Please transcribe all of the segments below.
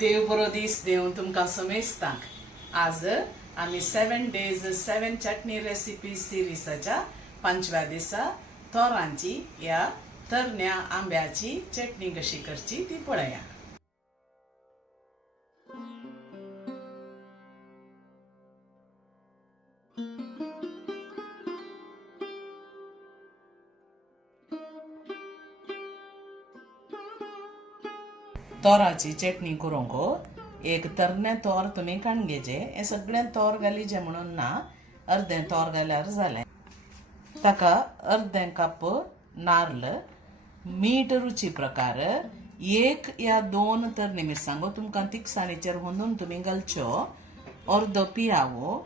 देव बरो दीस देव तुमकां समेस्तांक. आज आम्ही 7 days 7 चटणी रेसिपी सिरीजच्या 5व्या दिसा तोरांची या तरण्या आंब्याची चटणी कशी करची ती पळया. तोराची चटणी करूंक एक तरणे तोर तुम्ही काडून घेवचे. हे सगळे तोर घालीचे म्हणून ना, अर्धे तोर घाल्यार जालें. ताका अर्धे कप नारळ, मीठ रुची प्रकार, 1 या 2 तरणे मिरसांगो तुमकां तिखसाणीचेर होंदून तुम्ही घालच्यो, अर्दो पियावो,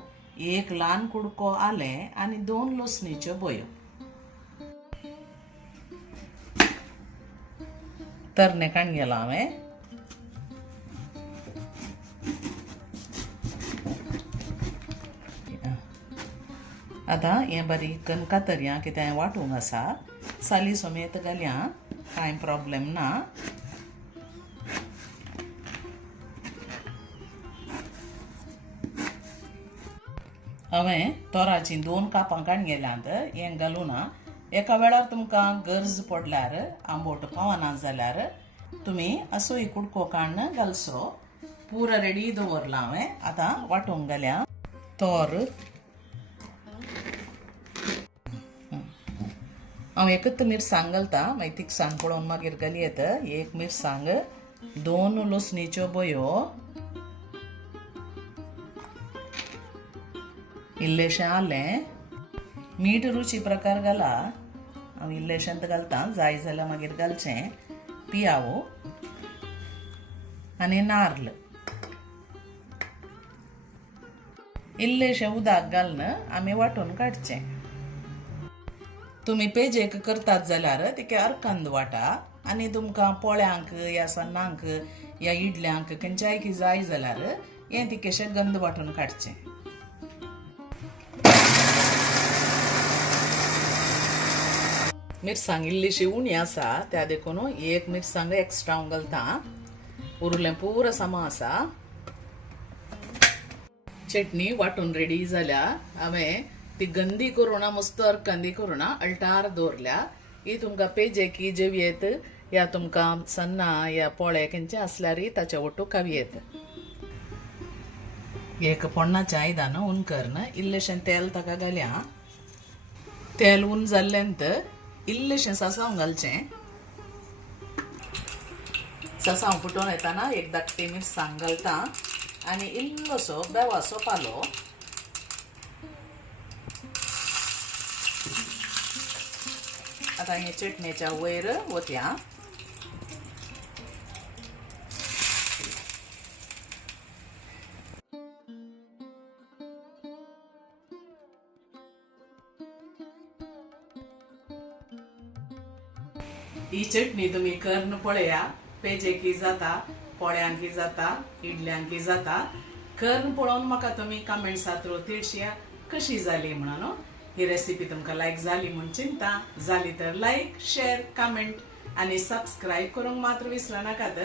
1 ल्हान कुडको आलें आनी 2 लसणीच्यो बयो. तरणे काडून गेलो हांवें. आता हे बारीक कातरया कितें वांटूंक आसा. साली समेत घालया, कांय प्रॉब्लेम ना. हांवें तोराची 2 कापां काडून गेल्यांत. हें घालून एका वेळार तुमकां गरज पडल्यार आंबट पावना जाल्यार तुम्ही असोय कुडको काडून घालचो. पुरो रेडी दवरला हांवें. आतां वांटूंक घाल्या. तोर हांव एकच मिरसांग घालता, मागीर तिखसाण पळोवन मागीर घालयत. 1 मिरसांग, 2 लसणीच्यो बयो, इल्लेशें आलें, मीठ रुची प्रकार घाला. हांव इल्लेशेंत घालता, जाय जाल्यार मागीर घालचें. पियावो आनी नारळ. इल्लेशें उदक घालून आमी वांटून काडचें. तुम्ही पेजेक करतात जाल्यार तिके अर्कंद वाटा, आनी तुमकां पोळ्यांक या सन्नांक या इडल्यांक खंयच्याय की जाय जाल्यार हें तिकेशें गंद वांटून काडचें. मिरसांग इल्लीशी उणी आसा, त्या देखून 1 मिरसांग एक्स्ट्रा हांव घालता. उरलें पुरो सामा आसा. चटणी वांटून रेडी जाल्या. हांवें ती गंदी करून मस्त अर्कंदी करून अल्टार दवरल्या. ही तुमकां पेजेक जेवयेत या तुमकां सन्ना या पोळे खंयचे आसल्यार ताचे वटू खावयेत. एक पोण्णाचें आयदान उन करून इल्लेशें तेल ताका घाल्या. तेल उन जाल्लेंत इल्लेशें सासांव घालचें. सासांव फुटोन येताना 1 धाकटी मिरसांग घालता आनी इल्लोसो बेवासो पालो. आता हे चटणीच्या वयर वतया. ही चटणी तुम्ही करून पळया. पेजेकी जाता, पोळ्यांकी जाता, इडल्यांकी जाता. करून पळोवन म्हाका तुम्ही कमेंट्सांत तिळशिया कशी जाली म्हणून. ही रेसिपी तुमकां लायक जाली म्हूण चिंता. जाली तर लायक, शेअर, कमेंट आणि सबस्क्राईब करूंक मात्र विसरू नाकात.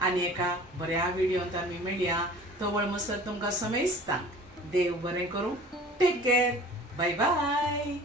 आनी एका बऱ्या व्हिडिओंत आमी मेळया. तोवळ मसर तुमकां समेस्तांक देव बरें करूं. Take care. Bye bye.